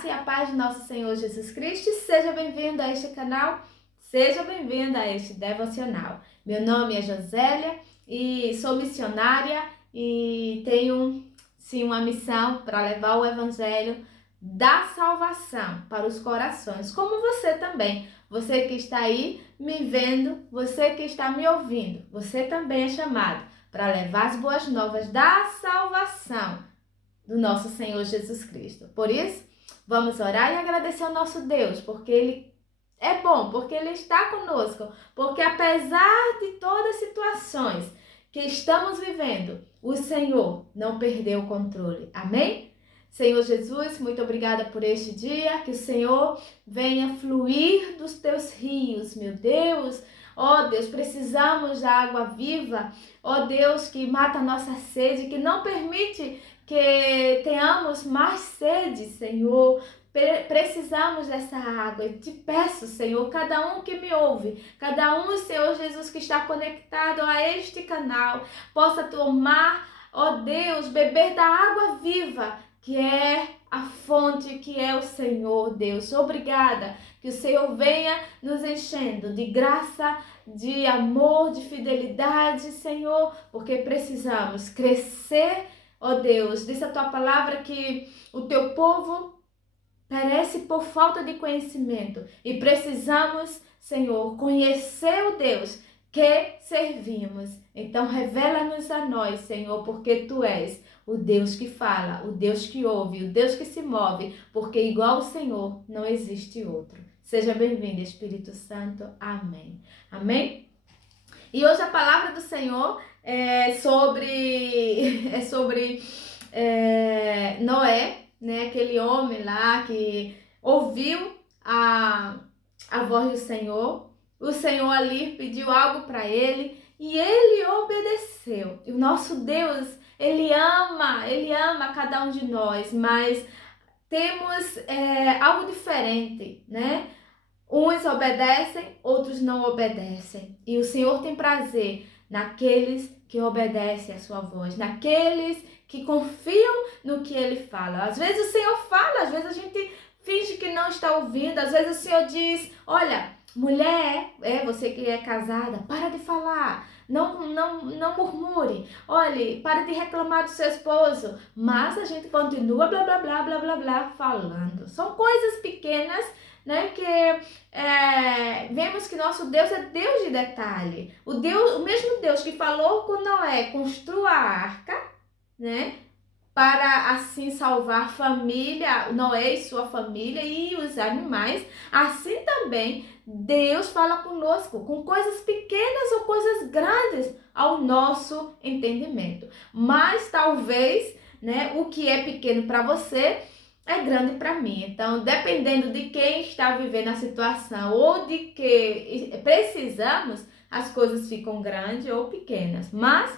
graça e a paz de nosso Senhor Jesus Cristo. Seja bem-vindo a este canal, seja bem-vindo a este devocional. Meu nome é Josélia e sou missionária e tenho, sim, uma missão para levar o evangelho da salvação para os corações, como você também. Você que está aí me vendo, você que está me ouvindo, você também é chamado para levar as boas novas da salvação do nosso Senhor Jesus Cristo. Por isso, vamos orar e agradecer ao nosso Deus, porque Ele é bom, porque Ele está conosco, porque apesar de todas as situações que estamos vivendo, o Senhor não perdeu o controle. Amém? Senhor Jesus, muito obrigada por este dia, que o Senhor venha fluir dos teus rios, meu Deus. Ó Deus, precisamos da água viva, ó Deus, que mata a nossa sede, que não permite que tenhamos mais sede, Senhor. Precisamos dessa água. Eu te peço, Senhor, cada um que me ouve, cada um, Senhor Jesus, que está conectado a este canal, possa tomar, ó Deus, beber da água viva, que é a fonte, que é o Senhor, Deus. Obrigada, que o Senhor venha nos enchendo de graça, de amor, de fidelidade, Senhor, porque precisamos crescer. Ó Deus, diz a tua palavra que o teu povo perece por falta de conhecimento e precisamos, Senhor, conhecer o Deus que servimos. Então revela-nos a nós, Senhor, porque tu és o Deus que fala, o Deus que ouve, o Deus que se move, porque igual ao Senhor não existe outro. Seja bem-vindo, Espírito Santo. Amém. Amém? E hoje a palavra do Senhor é sobre Noé, né? Aquele homem lá que ouviu a voz do Senhor. O Senhor ali pediu algo para ele e ele obedeceu. E o nosso Deus, ele ama cada um de nós, mas temos algo diferente, né? Uns obedecem, outros não obedecem. E o Senhor tem prazer naqueles que obedecem a sua voz, naqueles que confiam no que Ele fala. Às vezes o Senhor fala, às vezes a gente finge que não está ouvindo, às vezes o Senhor diz, olha, mulher, você que é casada, para de falar, não murmure, olhe, para de reclamar do seu esposo, mas a gente continua blá blá blá blá blá blá falando. São coisas pequenas, né, que vemos que nosso Deus é Deus de detalhe. O mesmo Deus que falou com Noé, construa a arca, né, para assim salvar a família, Noé e sua família e os animais, assim também Deus fala conosco com coisas pequenas ou coisas grandes ao nosso entendimento. Mas talvez, né, o que é pequeno para você é grande para mim. Então, dependendo de quem está vivendo a situação ou de que precisamos, as coisas ficam grandes ou pequenas. Mas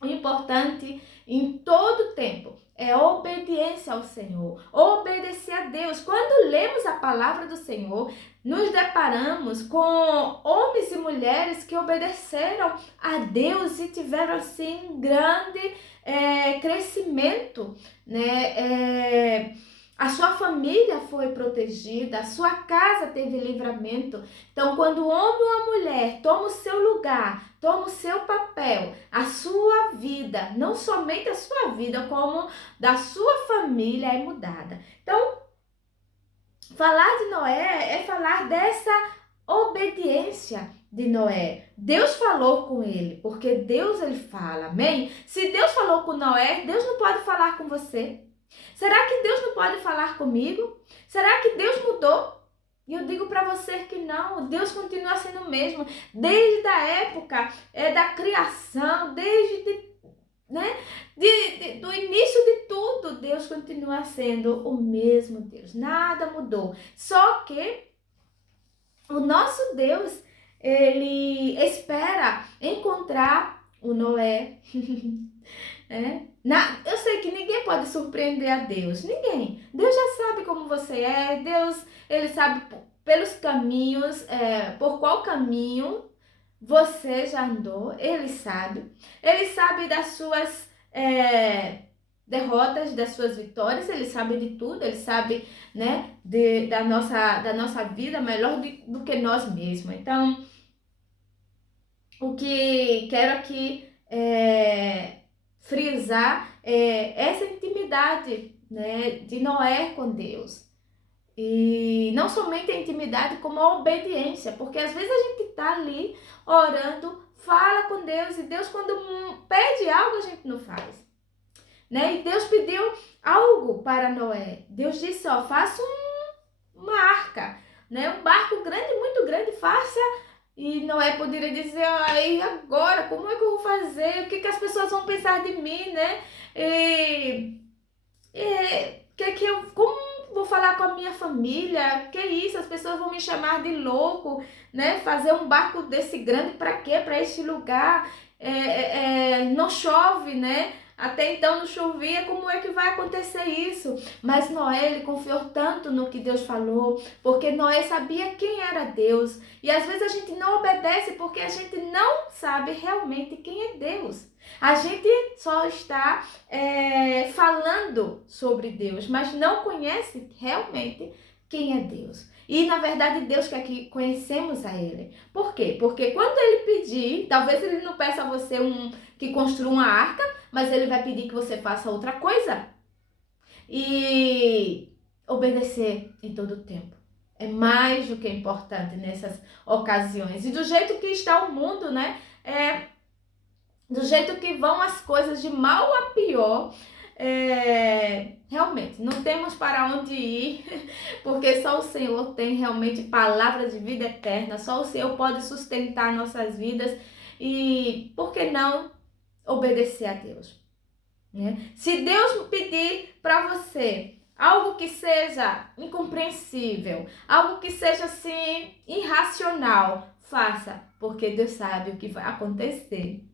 o importante em todo tempo é obediência ao Senhor, obedecer a Deus. Quando lemos a palavra do Senhor, nos deparamos com homens e mulheres que obedeceram a Deus e tiveram assim grande crescimento, né? A sua família foi protegida, a sua casa teve livramento. Então, quando o homem ou a mulher toma o seu lugar, toma o seu papel, a sua vida, não somente a sua vida, como da sua família é mudada. Então, falar de Noé é falar dessa obediência de Noé. Deus falou com ele, porque Deus ele fala, amém? Se Deus falou com Noé, Deus não pode falar com você? Será que Deus não pode falar comigo? Será que Deus mudou? E eu digo para você que não, Deus continua sendo o mesmo, desde a época da criação, desde do início de tudo, Deus continua sendo o mesmo Deus, nada mudou. Só que o nosso Deus, ele espera encontrar o Noé. Eu sei que ninguém pode surpreender a Deus, ninguém. Deus já sabe como você é, Deus, ele sabe pelos caminhos, por qual caminho você já andou, ele sabe das suas derrotas, das suas vitórias, ele sabe de tudo, ele sabe, né, da nossa vida melhor do que nós mesmos. Então, o que quero aqui frisar é essa intimidade, né, de Noé com Deus. E não somente a intimidade, como a obediência, porque às vezes a gente está ali orando, fala com Deus, e Deus, quando pede algo, a gente não faz, né? E Deus pediu algo para Noé. Deus disse, ó, faça uma arca, né? Um barco grande, muito grande, faça. E Noé poderia dizer, aí agora, como é que eu vou fazer? O que as pessoas vão pensar de mim, né? Como vou falar com a minha família? Que isso? As pessoas vão me chamar de louco, né? Fazer um barco desse grande para quê? Para este lugar? Não chove, né? Até então não chovia, como é que vai acontecer isso? Mas Noé, ele confiou tanto no que Deus falou, porque Noé sabia quem era Deus. E às vezes a gente não obedece porque a gente não sabe realmente quem é Deus. A gente só está falando sobre Deus, mas não conhece realmente quem é Deus. E na verdade Deus quer que conhecemos a Ele. Por quê? Porque quando Ele pedir, talvez Ele não peça a você que construa uma arca, mas Ele vai pedir que você faça outra coisa. E obedecer em todo o tempo é mais do que importante nessas ocasiões. E do jeito que está o mundo, né? Do jeito que vão as coisas de mal a pior, realmente não temos para onde ir, porque só o Senhor tem realmente palavra de vida eterna, só o Senhor pode sustentar nossas vidas. E por que não obedecer a Deus, né? Se Deus pedir para você algo que seja incompreensível, algo que seja assim irracional, faça, porque Deus sabe o que vai acontecer.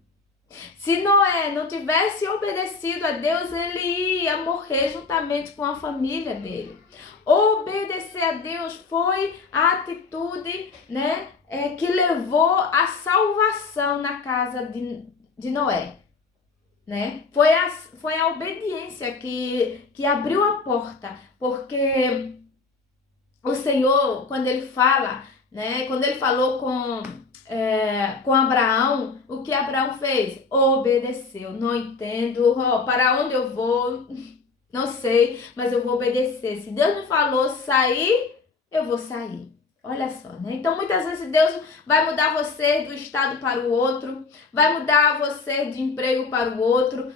Se Noé não tivesse obedecido a Deus, ele ia morrer juntamente com a família dele. Obedecer a Deus foi a atitude, né, que levou à salvação na casa de Noé, né? Foi a obediência que abriu a porta, porque o Senhor, quando ele fala, né, quando ele falou com Abraão, o que Abraão fez? Obedeceu. Não entendo, para onde eu vou, não sei, mas eu vou obedecer. Se Deus me falou sair, eu vou sair. Olha só, né? Então, muitas vezes Deus vai mudar você do estado para o outro, vai mudar você de emprego para o outro.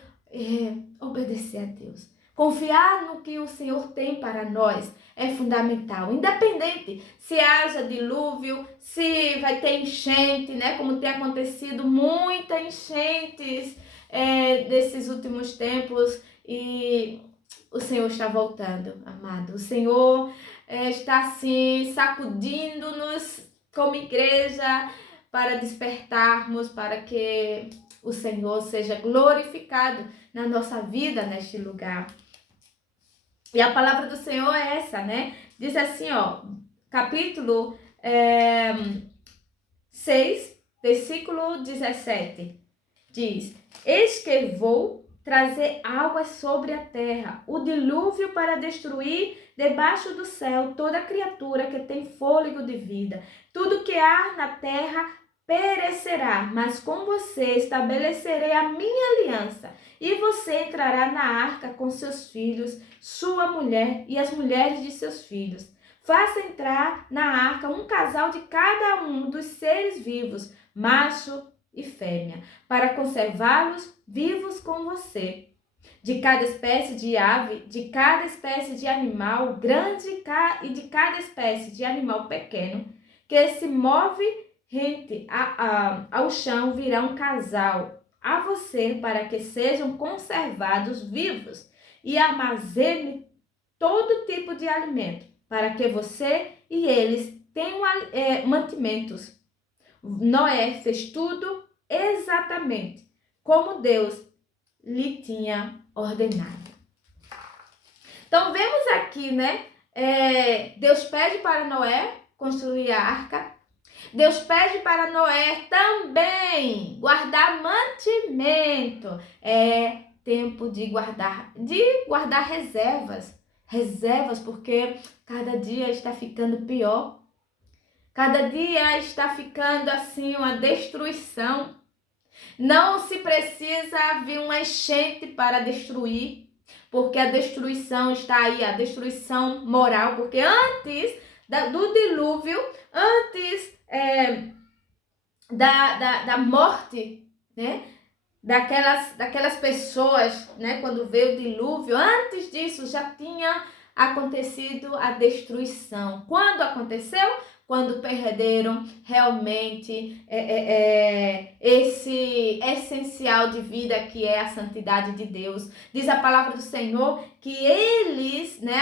Obedecer a Deus. Confiar no que o Senhor tem para nós é fundamental, independente se haja dilúvio, se vai ter enchente, né? Como tem acontecido muitas enchentes desses últimos tempos, e o Senhor está voltando, amado. O Senhor está assim sacudindo-nos como igreja para despertarmos, para que o Senhor seja glorificado na nossa vida neste lugar. E a palavra do Senhor é essa, né? Diz assim, ó, capítulo 6, versículo 17. Diz: eis que vou trazer águas sobre a terra, o dilúvio para destruir debaixo do céu toda criatura que tem fôlego de vida. Tudo que há na terra perecerá, mas com você estabelecerei a minha aliança, e você entrará na arca com seus filhos, sua mulher e as mulheres de seus filhos. Faça entrar na arca um casal de cada um dos seres vivos, macho e fêmea, para conservá-los vivos com você. De cada espécie de ave, de cada espécie de animal grande e de cada espécie de animal pequeno, que se move rente ao chão, virá um casal a você para que sejam conservados vivos, e armazene todo tipo de alimento, para que você e eles tenham mantimentos. Noé fez tudo exatamente como Deus lhe tinha ordenado. Então vemos aqui, né? Deus pede para Noé construir a arca. Deus pede para Noé também guardar mantimento. tempo de guardar reservas. Reservas, porque cada dia está ficando pior. Cada dia está ficando assim uma destruição. Não se precisa vir uma enchente para destruir, porque a destruição está aí, a destruição moral, porque antes do dilúvio, antes da morte, né? Daquelas pessoas, né? Quando veio o dilúvio, antes disso já tinha acontecido a destruição. Quando aconteceu? Quando perderam realmente esse essencial de vida que é a santidade de Deus. Diz a palavra do Senhor que eles, né?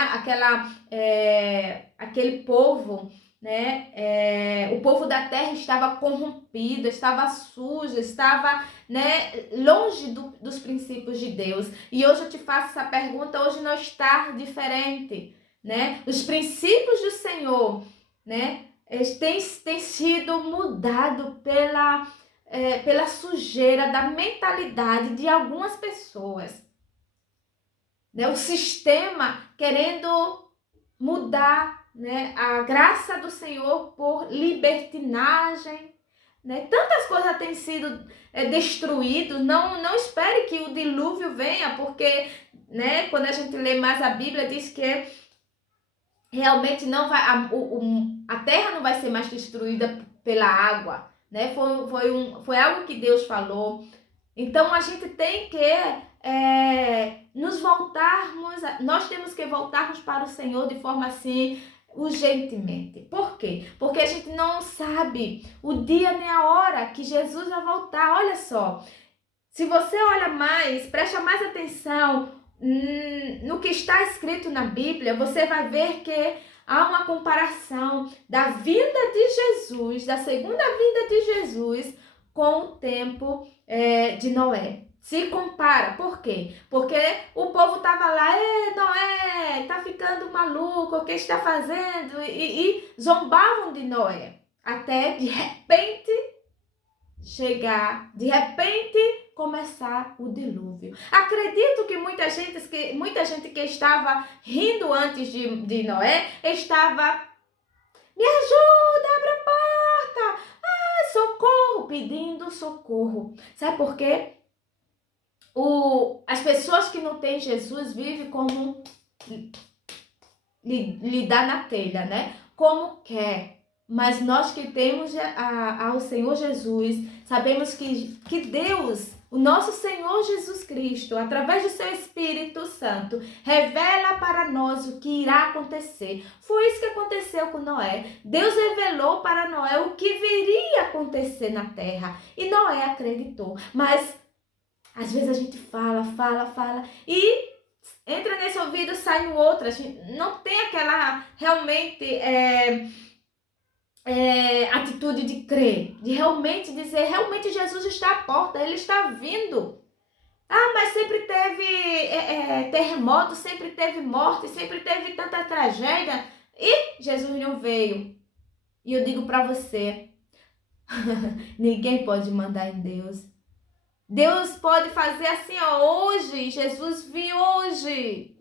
Aquele povo, né? O povo da terra estava corrompido, estava sujo, estava, né, longe dos princípios de Deus. E hoje eu te faço essa pergunta, hoje não está diferente, né? Os princípios do Senhor, né, tem sido mudado pela sujeira da mentalidade de algumas pessoas, né? O sistema querendo mudar, né, a graça do Senhor por libertinagem, né? Tantas coisas têm sido destruídas. Não espere que o dilúvio venha, porque, né, quando a gente lê mais a Bíblia, diz que realmente não vai, a terra não vai ser mais destruída pela água, né? Foi algo que Deus falou. Então a gente tem que nós temos que voltarmos para o Senhor de forma assim, urgentemente. Por quê? Porque a gente não sabe o dia nem a hora que Jesus vai voltar. Olha só, se você olha mais, presta mais atenção no que está escrito na Bíblia, você vai ver que há uma comparação da vinda de Jesus, da segunda vinda de Jesus, com o tempo de Noé. Se compara, por quê? Porque o povo estava lá, Noé, tá ficando maluco, o que está fazendo? E zombavam de Noé, até de repente começar o dilúvio. Acredito que muita gente que estava rindo antes de Noé estava, me ajuda, abre a porta, socorro, pedindo socorro. Sabe por quê? As pessoas que não têm Jesus vivem como lidar na telha, né? Como quer. Mas nós que temos ao Senhor Jesus, sabemos que Deus, o nosso Senhor Jesus Cristo, através do seu Espírito Santo, revela para nós o que irá acontecer. Foi isso que aconteceu com Noé. Deus revelou para Noé o que viria acontecer na terra. E Noé acreditou. Mas, às vezes a gente fala e entra nesse ouvido, sai no outro. A gente não tem aquela realmente atitude de crer, de realmente dizer, realmente Jesus está à porta, Ele está vindo. Mas sempre teve terremoto, sempre teve morte, sempre teve tanta tragédia e Jesus não veio. E eu digo para você, ninguém pode mandar em Deus. Deus pode fazer assim, hoje, Jesus viu hoje.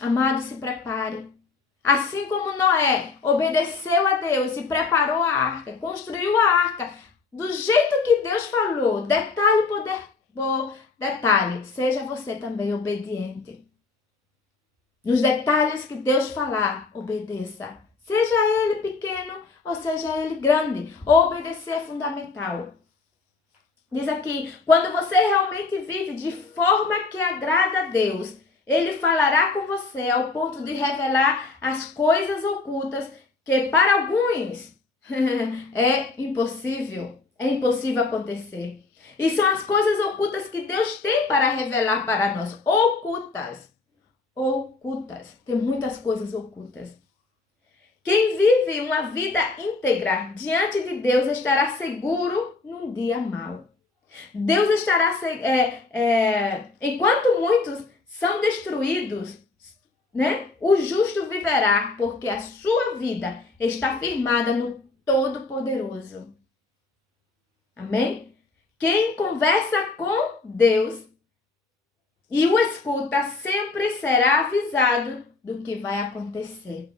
Amado, se prepare. Assim como Noé obedeceu a Deus e preparou a arca, construiu a arca, do jeito que Deus falou, detalhe por detalhe, seja você também obediente. Nos detalhes que Deus falar, obedeça. Seja ele pequeno ou seja ele grande, obedecer é fundamental. Diz aqui, quando você realmente vive de forma que agrada a Deus, Ele falará com você ao ponto de revelar as coisas ocultas que para alguns é impossível acontecer. E são as coisas ocultas que Deus tem para revelar para nós. Ocultas. Tem muitas coisas ocultas. Quem vive uma vida íntegra diante de Deus estará seguro num dia mau. Deus estará, enquanto muitos são destruídos, né? O justo viverá, porque a sua vida está firmada no Todo-Poderoso. Amém? Quem conversa com Deus e o escuta sempre será avisado do que vai acontecer.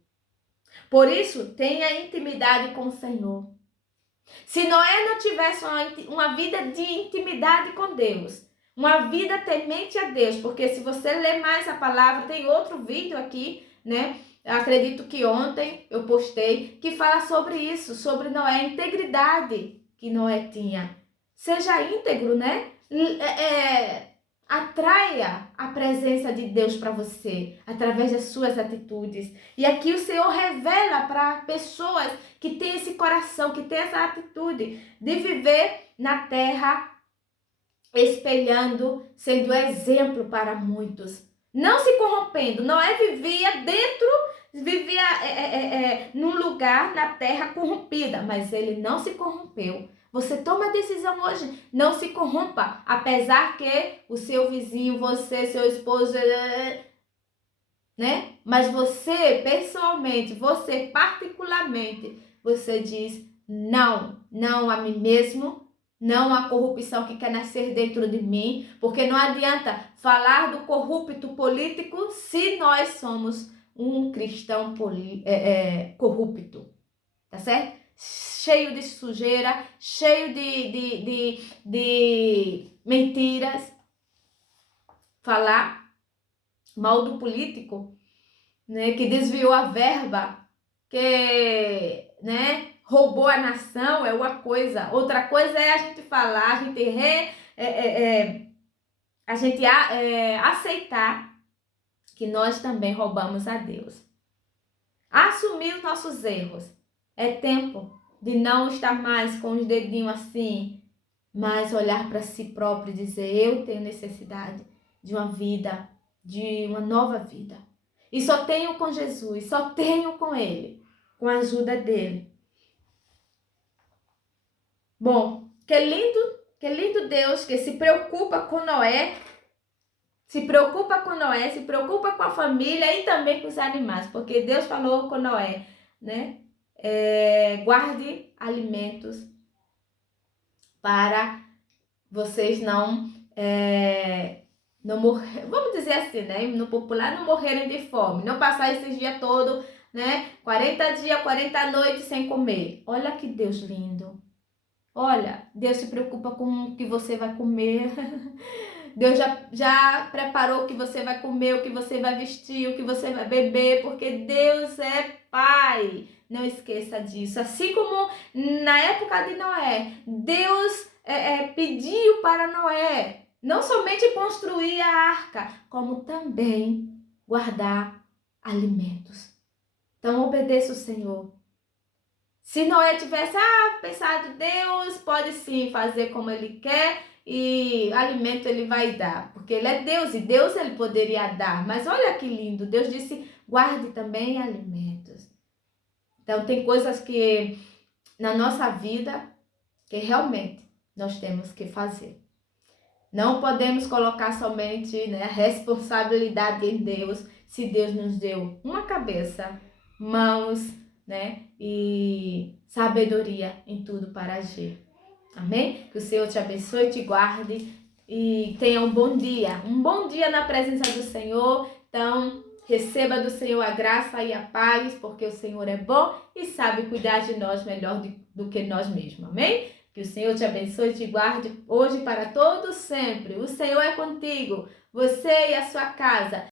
Por isso, tenha intimidade com o Senhor. Se Noé não tivesse uma vida de intimidade com Deus, uma vida temente a Deus, porque se você ler mais a palavra, tem outro vídeo aqui, né? Eu acredito que ontem eu postei, que fala sobre isso, sobre Noé, a integridade que Noé tinha. Seja íntegro, né? Atraia a presença de Deus para você, através das suas atitudes. E aqui o Senhor revela para pessoas que têm esse coração, que têm essa atitude de viver na terra, espelhando, sendo exemplo para muitos. Não se corrompendo. Noé vivia num lugar na terra corrompida, mas ele não se corrompeu. Você toma a decisão hoje, não se corrompa, apesar que o seu vizinho, você, seu esposo, né? Mas você, pessoalmente, você particularmente, você diz não, não a mim mesmo, não à corrupção que quer nascer dentro de mim, porque não adianta falar do corrupto político se nós somos um cristão corrupto, tá certo? Cheio de sujeira, cheio de mentiras. Falar mal do político, né, que desviou a verba, que, né, roubou a nação, é uma coisa. Outra coisa é a gente falar, a gente aceitar que nós também roubamos a Deus. Assumir os nossos erros. É tempo de não estar mais com os dedinhos assim, mas olhar para si próprio e dizer: eu tenho necessidade de uma vida, de uma nova vida. E só tenho com Jesus, só tenho com Ele, com a ajuda dEle. Bom, que lindo Deus que se preocupa com Noé, se preocupa com a família e também com os animais, porque Deus falou com Noé, né? Guarde alimentos para vocês não morrer, vamos dizer assim, né? No popular, não morrerem de fome, não passar esses dias todos, né? 40 dias, 40 noites sem comer. Olha que Deus lindo. Olha, Deus se preocupa com o que você vai comer. Deus já preparou o que você vai comer, o que você vai vestir, o que você vai beber, porque Deus é Pai. Não esqueça disso. Assim como na época de Noé, Deus pediu para Noé não somente construir a arca, como também guardar alimentos. Então obedeça o Senhor. Se Noé tivesse pensado, Deus pode sim fazer como Ele quer e alimento Ele vai dar, porque Ele é Deus e Deus Ele poderia dar. Mas olha que lindo, Deus disse, guarde também alimentos. Então tem coisas que na nossa vida que realmente nós temos que fazer. Não podemos colocar somente, né, a responsabilidade em Deus, se Deus nos deu uma cabeça, mãos, né, e sabedoria em tudo para agir. Amém? Que o Senhor te abençoe, te guarde e tenha um bom dia na presença do Senhor. Então, receba do Senhor a graça e a paz, porque o Senhor é bom e sabe cuidar de nós melhor do que nós mesmos. Amém? Que o Senhor te abençoe e te guarde hoje para todos sempre. O Senhor é contigo, você e a sua casa.